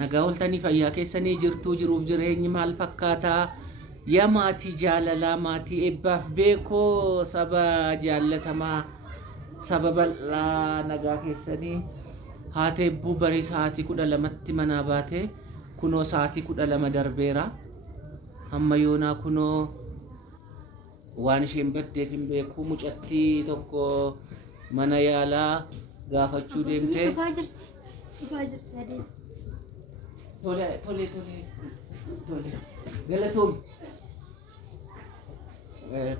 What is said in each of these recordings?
nagaa oltanii fayyaa keessanii jirtuu jiruuf jireenyi maal fakkaataa yaa maatii jaalalaa maatii eebbaaf beekoo saba jaallatamaa saba bal'aa nagaa keessanii haati eebbuu barii sa'aatii 12tti manaa baate kunoo sa'aatii 12 darbeera amma yoonaa kunoo waan isheen baddeef hin beeku mucattii tokko mana yaalaa gaafachuu deemtee dhufaa jirti adeema. Tole galatoom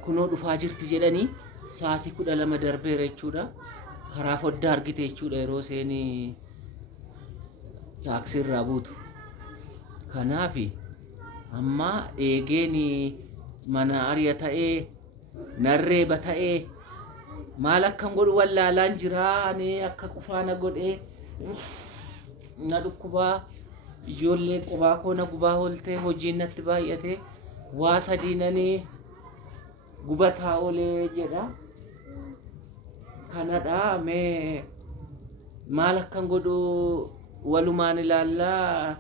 kunoo dhufaa jirti jedhanii sa'aatii 12 darbeera jechuudha. Karaa foddaa argite jechuudha yeroo isheen taaksii irraa buutu. Kanaaf amma eegeen mana ariya ta'ee narreeba ta'ee maal akkan godhu wallaalaan jira ani akka qufaana godhee na dhukkubaa ijoollee qubaa koona gubaa hooltee hojiin natti baay'ate waa sadiinanii gubataa olee jedha. Kanadha mee maal akkan godhu walumaan ilaallaa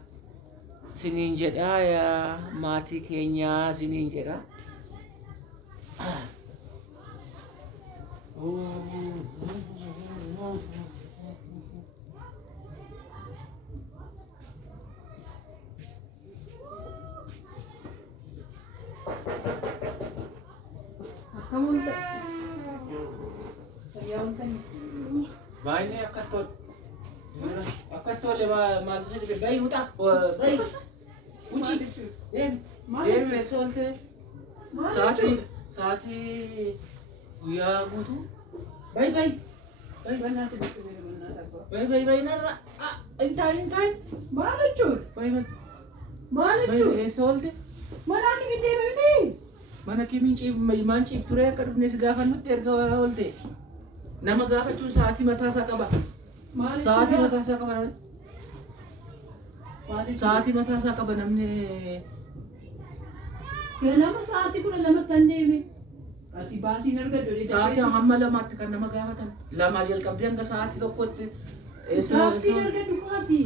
siniin jedha yaa maatii keenyaa siniin jedha. Baay'ee akka tole maaltu jedhe bayi uta bayi uci deeme solte saati guyyaa guutuu bayi narra intaan maal jechuudha solte manaan ni deeme miti mana kimiin ciif ture akka dhufnes gaafannutti erga oolte nama gaafachuun sa'aatii mataasaa qaba. Sa'aatii mataasaa qaba namni. Sa'aatii mataasaa qaba namni. Ganama sa'aatii 12 tan deeme. Asii baasiin argadhu. Sa'aatii hamma lamaatti kan nama gaafatan. Lamaa jalqabdee hanga sa'aatii tokkotti. Sa'aatiin argadhu kaasii.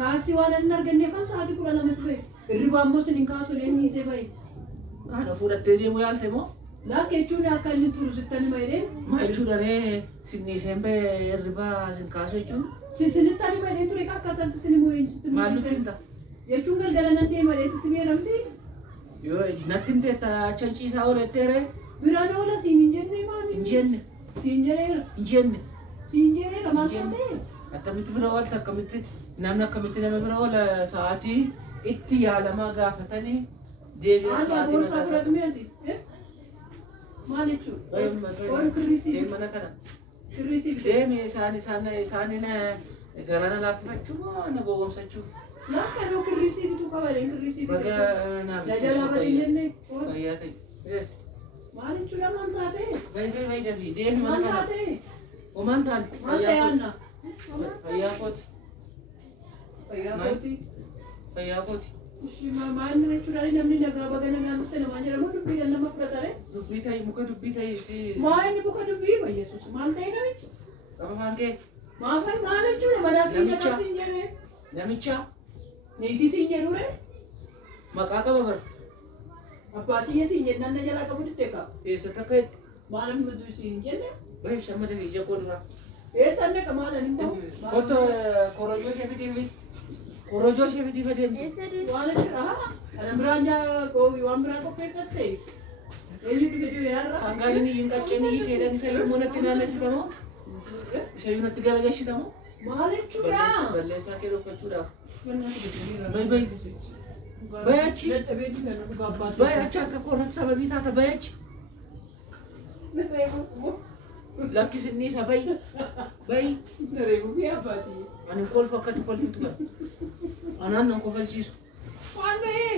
Taasii waan hin arganneef sa'aatii 12 ture. Hirribaa immoo siniin kaasuu leenjisee bahe. Kana fuudhattee deemuu yaalte moo? Laakka jechuun akka inni turu sittani maydeen. Maa jechuudha ree sinni sembee hirribaa sin kaasuu jechuun? Sinittani maydeen ture akkaataan sittani moo'in sittani. Maal nutti himta? Jechuun galgala nan deemadee sitti beekamti. Yoo natti himtee achan ciisaa oolettee ree? Biraan oola siin hin jenne maali? Hin jenne. Siin jedheera. Hin jenne. Siin jedheera maal ta'e? Akkamitti bira oolta akkamitti namni akkamitti nama bira oola sa'aatii itti yaalamaa gaafatanii deebi'aa sa'aatii mataasaa. Maal jechuudha? Waan kirriisii. Mana kana. Kirriisii. Deemee isaaniin garana laaffifachuu moo na gowwoomsachuu? Laakka yoo kirriisii bituu qabaleen kirriisii bituu. Baga naaf Dajalaa badii jennee. fayyaa ta'e. Maal jechuudha maal taatee? Bayi dafii deemi mana Maal kana. taatee? Omaan taane. Maal ta'e Anna? Fayyaa kooti. Fayyaa kooti. Fayyaa kooti. Maal jechuudha namni nagaa baga nagaa dhufte namaa jedhamu dubbiidhaan nama fudhatare. Dubbii ta'e muka dubbii ta'e si. Maa inni muka dubbii Yesuus maal ta'e namichi? Qaba faankee. Maal jechuudha madaafii nagaa siin jedhee? Namicha. Niitii siin jedhure? Maqaa qaba bar. Abbaatii siin jennaan na jalaa qabu diddee qaba. Eessatti akka itti. Maal hamma siin jenne? Bayi shamma dafii ija koodura. Eessan dhaqa maalan immoo? Kotto korojoo ishee fidii korojoo ishee fidii fadeemti. Waan jira kana biraan waan biraa qopheeffatte eenyu dhufe jiru yaarra. Sangaan inni hin qaccanii teedhan isa yommuu natti naannessitamoo? Isa yommuu natti galagalchitamoo? Maal jechuudha? Balleessaa kee dhoffachuudhaaf. Bayi. Bayachi. Bayachi akka koorratti sababii taata bayachi. Lakkis inni isa bayi. Bayi. Ani kolfa akkatti kolfiftu qaba. Anaan nan kofalchiisu. Waan bahee?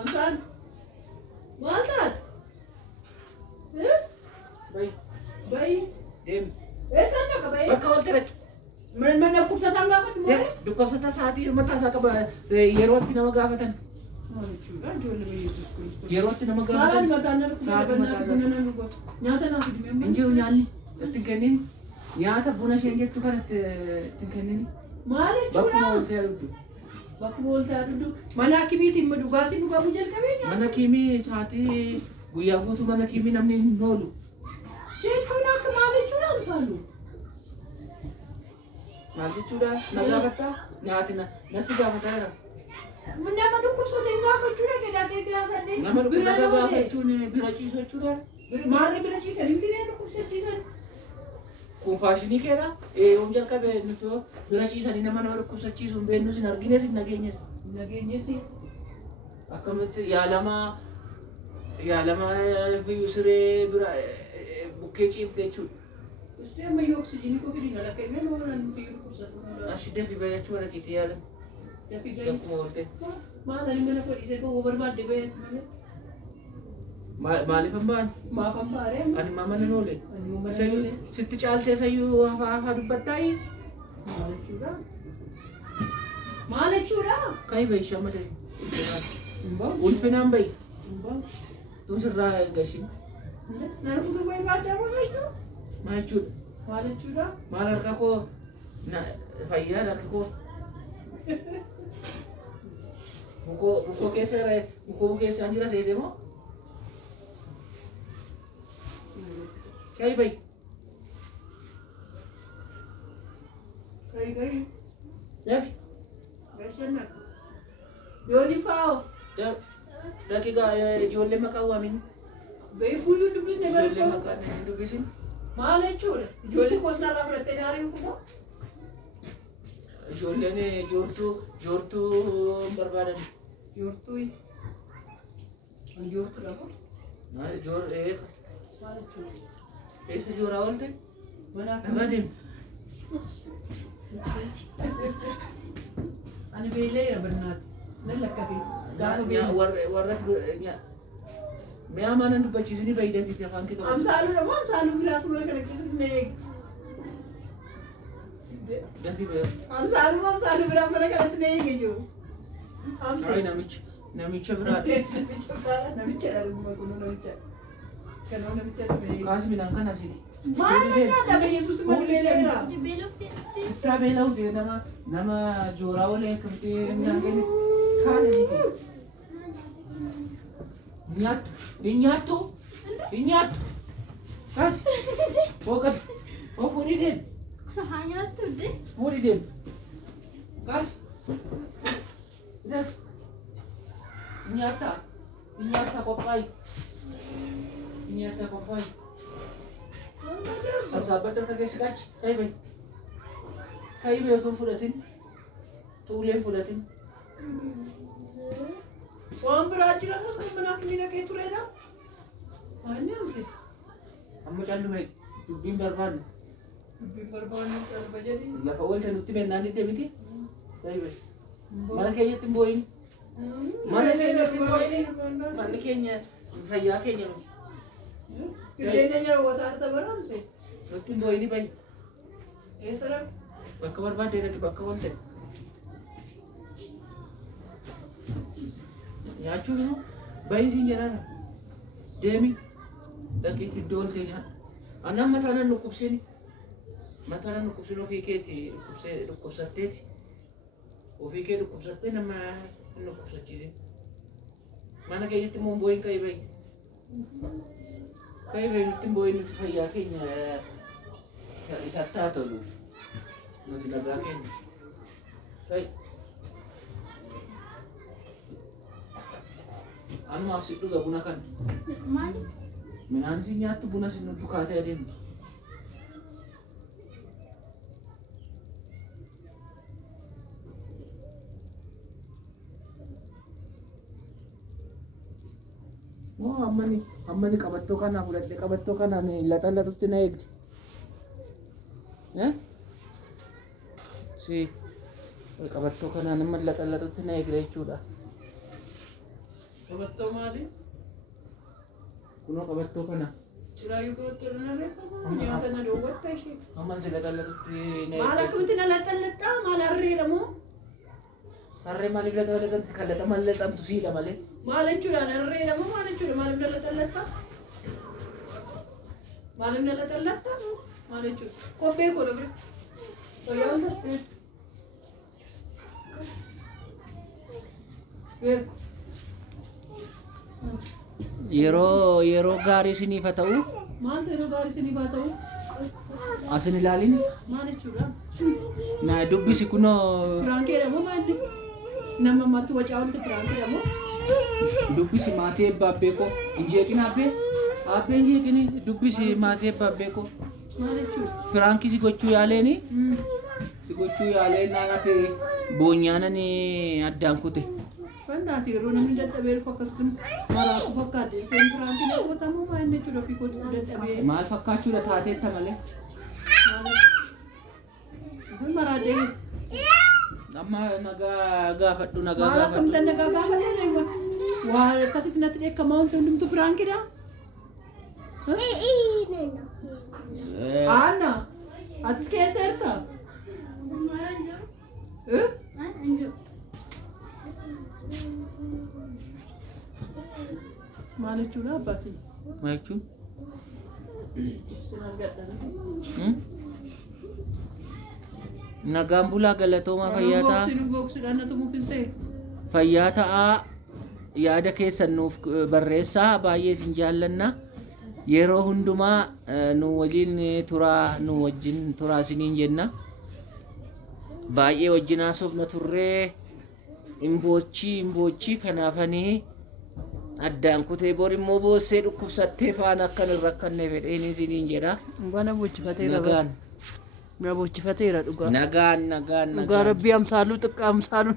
Amsaan maal taate? Bayi. Deemi. Eessaan dhaqa bayi? Bakka walta dhaqi. Mana dhukkubsataan gaafatu malee? Dhukkubsataa sa'aatii mataa isaa qaba yeroo itti nama gaafatan. Yeroo itti nama gaafatan. Sa'aatii mataa isaa. Nyaata naaf hidhime. Hin jiru nyaanni. Itti hin kennin. Nyaata buna isheen jettu kan itti hin kennin. Maal Bakkuma jechuudha? ooltee aduddu. Bakkuma ooltee aduddu. Mana kimiitiin dhugaatiin dhugamu jalqabeenya. Mana kiimii sa'aatii guyyaa guutuu mana kiimii namni hin oolu. Jechuun akka maal jechuudha amsaalu? Maal jechuudha? Na gaafataa? Naati nasi gaafataa jira. Nama dhukkubsatee gaafachuudha jedhee gaafadhe. Nama dhukkubsataa gaafachuun bira ciisu jechuudha. Maal bira ciisan hin finee dhukkubsachiisan? Kun faashinii keedha. Yoom jalqabee nuti bira ciisanii nama dhukkubsachiisu hin beeknus hin argines hin nageenyes. Nageenyes. Akkamitti yaalamaa fi siree bira bukkee ciifte jechuudha. Istee amma yoo oksijiinii kofiidhaan ala ka'ee loonaan nuti dhukkubsatu. Ashi dafii baay'achuu mana keetii yaala. Dafii baay'ee. Akkuma oolte. Maal ani mana fadhiisee koo barbaadde baay'atu malee. Maaliif hin ba'an? Maafan baaree. Ani mana hin oole. Sitti caaltee sayyuu hafaa dubbattaayi. Maal jechuudha? Maal jechuudha? Kayi bayi shamma ta'e. Mbaa. Ulfinaan bayi. Mbaa. Tun sirraa gashin. Nana kutuu bayi baaddaa boqochuu. Maal jechuudha? Maal jechuudha? Maal harka koo fayyaa harka koo. Bukoo keessaan jira seete moo? Kayi bayi. Kayi. Dafi. Gashanna. Yooni faa'o. Daqiiqa ijoollee maqaa waamin. Bayi guyyuu dubbisne Ijoollee barbaadu. maqaa hin dubbisin. Maal jechuudha? Ijoollee koosnarraa fudhattee daaree kumoo? Ijoolleen joortuu hin barbaadan. Joortuu. Joortuu dhabu. Maal Maal jechuudha? eessa jooraa oolte? Mana Irra deemu. Ani beelleera barnaati. Nan lakkafee. Gaafa beellee. Warra mi'a mana dubbachiisanii baay'ee fiite afaan kee qabu. Amsaaluu dhabu amsaaluu biraatu mana kana keessatti na eega. Dafii ba'e. Amsaaluu biraa mana kanatti na eega jiru. Ay namicha biraadha. Namicha dhaluma kun namicha. Kanoo namicha dhufe. Kaasi midhaan kana asii. Maal nyaata be Yesuus maal beeleera? Sittaa beela'u ta'e nama jooraa olee akkamitti midhaan kenne kaasa asii. Hin nyaattu. Kaasi. Fuudhii deemu. Fuudhii deemu. Kaasi. Das. Nyaata qophaayi. Nyaata qophaayi. Sassaabadda akka keessa qaachi. Kayi bayi otoo fudhatin. Tuuleen fudhatin. Waan biraa jira mos kun mana akkamii dhaqee turedha? Maanni amse? Amma calluma dubbiin barbaanne. Dubbiin barbaanne qalba jedhi. Lafa oolte nutti mennaan didde miti. Kayi bayi. Mana keenyatti hin boo'in. Mana keenyatti hin boo'in. Manni keenya fayyaa keenya nuti. Qilleenya nyaawwata harta baramse. Nutti hin boo'ini bayi. Eessa dhaqu? Bakka barbaadde dhaqi bakka oolte. Nyaachuun immoo bayi siin jedhaan deemi dhaqiitti iddoo ooltee nyaadhu. Ani amma mataan dhukkubsini. Mataan dhukkubsini ofii keetti dhukkubsatteeti. Ofii kee dhukkubsattee nama hin dhukkubsachiisin. Mana keenyatti immoo hin boo'in kayi bayi. Kayi bayi nutti hin boo'in nuti fayyaa keenya isatti haa tolu. Nuti nagaa keenya. Kayi. Anumaaf si dhuga buna kan. Midhaan si nyaattu buna si nu dukaatee adeemtu. Moo hammani qabattoo kanaa fudhadhe qabattoo kanaan laxallatutti na eegde. Si qabattoo kanaan amma laxallatutti na eegde jechuudha. Qabattoo maali? Kunoo qabattoo kana. Ciraayyuu qabattoo na reeffama. Nyaata na dhoowwatta ishee. Amman si laxallatutti na eegde. Maal akkamitti na laxallattaa? Maal harreedha moo? Harree maaliif laxallatatti kan laxamalleexamtu siidha malee. Maal jechuudha? Harreedha moo maal jechuudha? Maaliif na laxallattaa? Maaliif na laxallattaa? Maal jechuudha? Kophee koo dhabe. Fayyaa yeroo gaarii isiniif haa ta'u. Maaltu yeroo gaarii isiniif haa ta'u? Asin ilaalin. Maal jechuudha? Na dubbisi kunoo. Firaankeedha moo maalli? Nama matti wacaa wanti firaankeedha moo? Dubbisi maatii Eebbaaf beekoo. Injeeqin abbee. Abbee injeeqini dubbisi maatii Eebbaaf beekoo. Maal jechuudha? Firaankii si gochuu yaaleeni. Si gochuu yaaleen naannate boonyaanan addaan kute. Wandaati yeroo namni dadhabee dhufu akkasumas maraatu fakkaate. Feen firaankiin gootamu maal jechuudha ofii kootu dadhabee. Maal fakkaachuudha taateetta malee. Kun maraadee. Amma nagaa gaafadhu nagaa Maal gaafadhu. akkamta nagaa gaafadhee reewa? Waa akkasitti natti dheekkamaa wanti hundumtu firaankiidha? Anna, atis keessa jirta? Maal jechuudha abbaati? Maal jechuun? Sinaan gadhana. Nagaan bulaa galatoomaa fayyaa ta'a. Boksiidhaan na tumuuf hin se'e. Fayyaa ta'aa yaada keessan nuuf barreessaa baay'ee isin jaallanna. Yeroo hundumaa nu wajjin turaa isiniin jenna. Baay'ee wajjin haasofna turree imbochii kanaafanii addaan kutee bor immoo boossee dhukkubsattee faana akkan irra akkanne fedheen isiniin jedha. Bana bochifateera. Nagaan. Na bochifateera dhugaa. Nagaan. Dhugaa rabbii amsaaluu xiqqaa amsaaluu.